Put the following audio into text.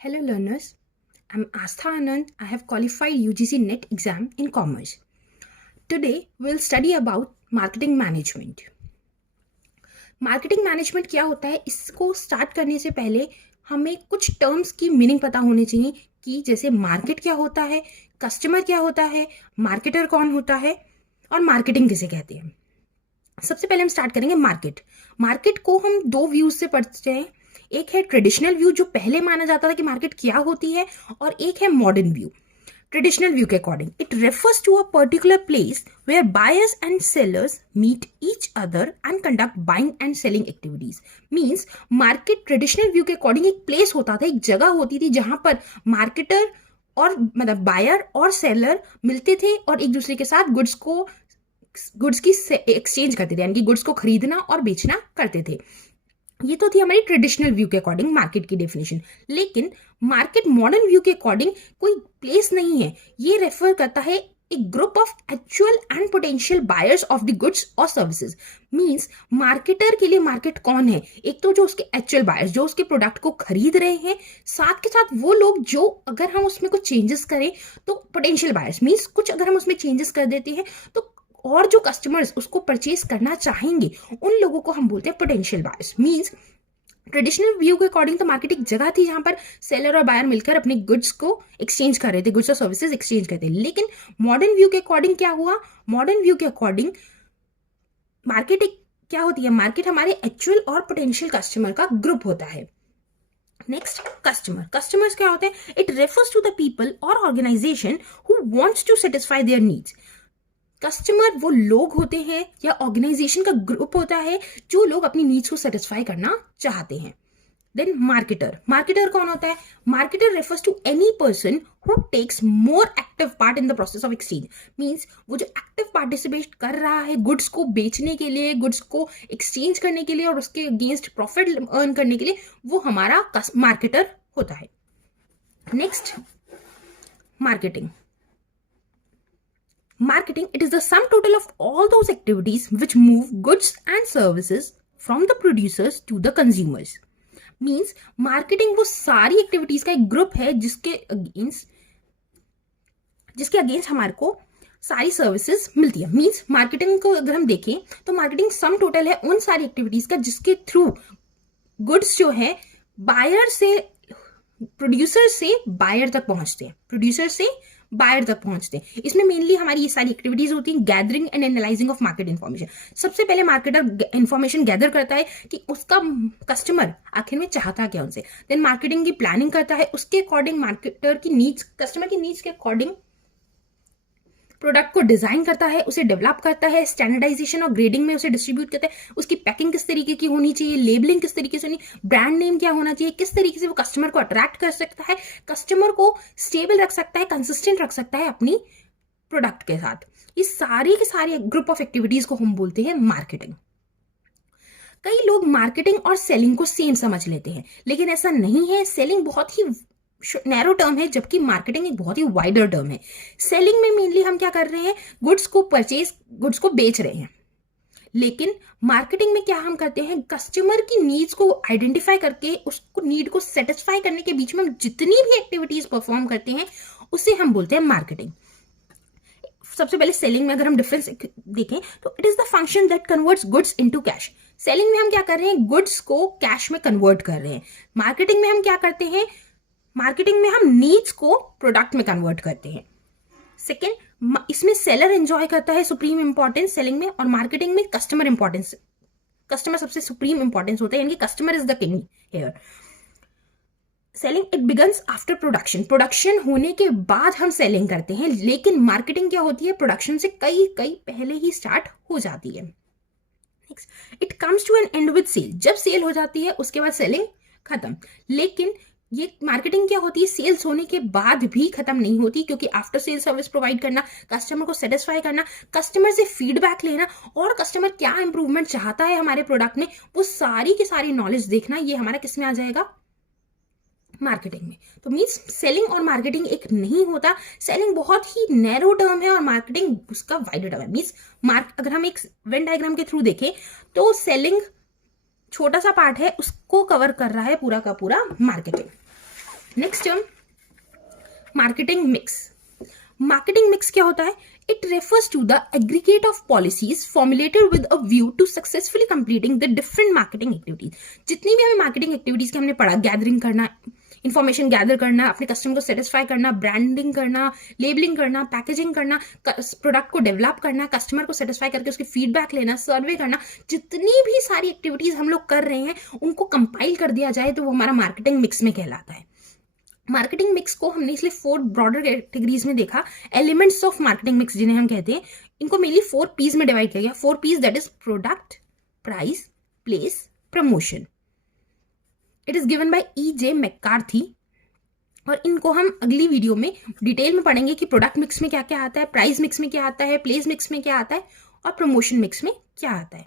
Hello learners, I'm Astha Anand. I have qualified UGC NET exam in commerce. Today we'll study about marketing management. Marketing management क्या होता है, इसको start करने से पहले हमें कुछ टर्म्स की मीनिंग पता होनी चाहिए कि जैसे मार्केट क्या होता है, कस्टमर क्या होता है, मार्केटर कौन होता है और मार्केटिंग किसे कहते हैं। सबसे पहले हम स्टार्ट करेंगे मार्केट। मार्केट को हम दो व्यूज से पढ़ते हैं। एक है ट्रेडिशनल व्यू, जो पहले माना जाता था कि मार्केट क्या होती है, और एक है मॉडर्न व्यू। ट्रेडिशनल व्यू के according it refers to a particular place where buyers and sellers meet each other and conduct buying and selling activities. Means market traditional view के अकॉर्डिंग एक प्लेस होता था, एक जगह होती थी जहां पर मार्केटर और मतलब बायर और सेलर मिलते थे और एक दूसरे के साथ गुड्स की एक्सचेंज करते थे, यानी कि गुड्स को खरीदना और बेचना करते थे। ये तो थी हमारी ट्रेडिशनल व्यू के अकॉर्डिंग मार्केट की डेफिनेशन। लेकिन मार्केट मॉडर्न व्यू के अकॉर्डिंग कोई प्लेस नहीं है, ये रेफर करता है एक group of actual and potential buyers of the goods और सर्विसेज। मींस मार्केटर के लिए मार्केट कौन है, एक तो जो उसके एक्चुअल बायर्स जो उसके प्रोडक्ट को खरीद रहे हैं, साथ के साथ वो लोग जो अगर हम उसमें कुछ चेंजेस करें तो पोटेंशियल बायर्स मींस कुछ अगर हम उसमें चेंजेस कर देते हैं तो और जो कस्टमर्स उसको परचेज करना चाहेंगे उन लोगों को हम बोलते हैं potential buyers. Means traditional view के अकॉर्डिंग तो मार्केट एक जगह थी जहां पर सेलर और बायर मिलकर अपने गुड्स को एक्सचेंज कर रहे थे, गुड्स और सर्विसेज एक्सचेंज करते थे। लेकिन मॉडर्न व्यू के अकॉर्डिंग क्या हुआ, मॉडर्न व्यू के अकॉर्डिंग मार्केट एक क्या होती है, मार्केट हमारे एक्चुअल और पोटेंशियल कस्टमर का ग्रुप होता है। Next customer. कस्टमर्स क्या होते हैं, it refers to the people और organisation who wants to satisfy their needs. Customer वो लोग होते हैं या ऑर्गेनाइजेशन का ग्रुप होता है जो लोग अपनी नीड्स को सेटिस्फाई करना चाहते हैं। Then marketer. मार्केटर कौन होता है, marketer refers to any person who takes more active part in the process of exchange. Means वो जो एक्टिव पार्टिसिपेट कर रहा है गुड्स को बेचने के लिए, गुड्स को एक्सचेंज करने के लिए और उसके अगेंस्ट प्रॉफिट अर्न करने के लिए, वो हमारा मार्केटर होता है। Next marketing. Marketing, it is the sum total of all those activities which move goods and services from the producers to the consumers. Means marketing वो सारी एक्टिविटीज का एक ग्रुप है जिसके अगेंस्ट हमारे को सारी सर्विसेज मिलती है। मींस मार्केटिंग को अगर हम देखें तो मार्केटिंग सम टोटल है उन सारी एक्टिविटीज का जिसके थ्रू गुड्स जो है बायर से प्रोड्यूसर से बायर तक पहुंचते हैं, प्रोड्यूसर से बायर तक पहुंचते हैं। इसमें मेनली हमारी ये सारी एक्टिविटीज होती हैं। Gathering and analysing of market information. सबसे पहले मार्केटर इन्फॉर्मेशन गैदर करता है कि उसका कस्टमर आखिर में चाहता क्या उनसे। देन मार्केटिंग की प्लानिंग करता है, उसके अकॉर्डिंग मार्केटर की नीड्स, कस्टमर की नीड्स के अकॉर्डिंग प्रोडक्ट को डिजाइन करता है, उसे डेवलप करता है, स्टैंडर्डाइजेशन और ग्रेडिंग में उसे डिस्ट्रीब्यूट करता है। उसकी पैकिंग किस तरीके की होनी चाहिए, लेबलिंग किस तरीके से होनी, ब्रांड नेम क्या होना चाहिए, किस तरीके से वो कस्टमर को अट्रैक्ट कर सकता है, कस्टमर को स्टेबल रख सकता है, कंसिस्टेंट रख सकता है अपनी प्रोडक्ट के साथ। ये सारी के सारे ग्रुप ऑफ एक्टिविटीज को हम बोलते हैं मार्केटिंग। कई लोग मार्केटिंग और सेलिंग को सेम समझ लेते हैं, लेकिन ऐसा नहीं है। सेलिंग बहुत ही नैरो टर्म है जबकि मार्केटिंग एक बहुत ही वाइडर टर्म है। सेलिंग में मेनली हम क्या कर रहे हैं, गुड्स को बेच रहे हैं। लेकिन मार्केटिंग में क्या हम करते हैं, कस्टमर की नीड्स को आइडेंटिफाई करके उसको नीड को सेटिस्फाई करने के बीच में हम जितनी भी एक्टिविटीज परफॉर्म करते हैं उसे हम बोलते हैं मार्केटिंग। सबसे पहले सेलिंग में अगर हम डिफरेंस देखें तो it is the function that converts goods into cash. Selling में हम क्या कर रहे हैं, गुड्स को कैश में कन्वर्ट कर रहे हैं। मार्केटिंग में हम क्या करते हैं, मार्केटिंग में हम नीड्स को प्रोडक्ट में कन्वर्ट करते हैं। सेकेंड, इसमें सेलर एंजॉय करता है सुप्रीम इंपॉर्टेंस सेलिंग में, और मार्केटिंग में कस्टमर इंपॉर्टेंस, कस्टमर सबसे सुप्रीम इंपॉर्टेंस होता है, यानी कि customer is the king here. Selling it begins after production. Production होने के बाद हम सेलिंग करते हैं, लेकिन मार्केटिंग क्या होती है, प्रोडक्शन से कई पहले ही स्टार्ट हो जाती है। Next, it comes to an end with sale. जब सेल हो जाती है उसके बाद सेलिंग खत्म। लेकिन ये मार्केटिंग क्या होती है, सेल्स होने के बाद भी खत्म नहीं होती, क्योंकि आफ्टर सेल सर्विस प्रोवाइड करना, कस्टमर को सेटिस्फाई करना, कस्टमर से फीडबैक लेना और कस्टमर क्या इंप्रूवमेंट चाहता है हमारे प्रोडक्ट में, वो सारी की सारी नॉलेज देखना, ये हमारा किस में आ जाएगा, मार्केटिंग में। तो मीन्स सेलिंग और मार्केटिंग एक नहीं होता। सेलिंग बहुत ही नैरो टर्म है और मार्केटिंग उसका वाइडर टर्म है। मीन्स अगर हम एक वेन डायग्राम के थ्रू देखें तो सेलिंग छोटा सा पार्ट है, उसको कवर कर रहा है पूरा का पूरा marketing. Next term marketing mix. Marketing mix क्या होता है? It refers to the aggregate of policies formulated with a view to successfully completing the different marketing activities. जितनी भी हमें मार्केटिंग एक्टिविटीज के हमने पढ़ा, गैदरिंग करना, इंफॉर्मेशन गैदर करना, अपने कस्टमर को सेटिस्फाई करना, ब्रांडिंग करना, लेबलिंग करना, पैकेजिंग करना, प्रोडक्ट को डेवलप करना, कस्टमर को सेटिस्फाई करके उसकी फीडबैक लेना, सर्वे करना, जितनी भी सारी एक्टिविटीज हम लोग कर रहे हैं उनको कंपाइल कर दिया जाए तो वो हमारा मार्केटिंग मिक्स में कहलाता है। मार्केटिंग मिक्स को हमने इसलिए 4 ब्रॉडर कैटेगरीज में देखा, एलिमेंट्स ऑफ मार्केटिंग मिक्स जिन्हें हम कहते हैं। इनको मेनली 4 पीस में डिवाइड किया गया। 4 Ps, that is product, price, place, promotion. It is given by E.J. McCarthy. और इनको हम अगली वीडियो में डिटेल में पढ़ेंगे कि प्रोडक्ट मिक्स में क्या क्या आता है, प्राइस मिक्स में क्या आता है, प्लेस मिक्स में क्या आता है और प्रमोशन मिक्स में क्या आता है।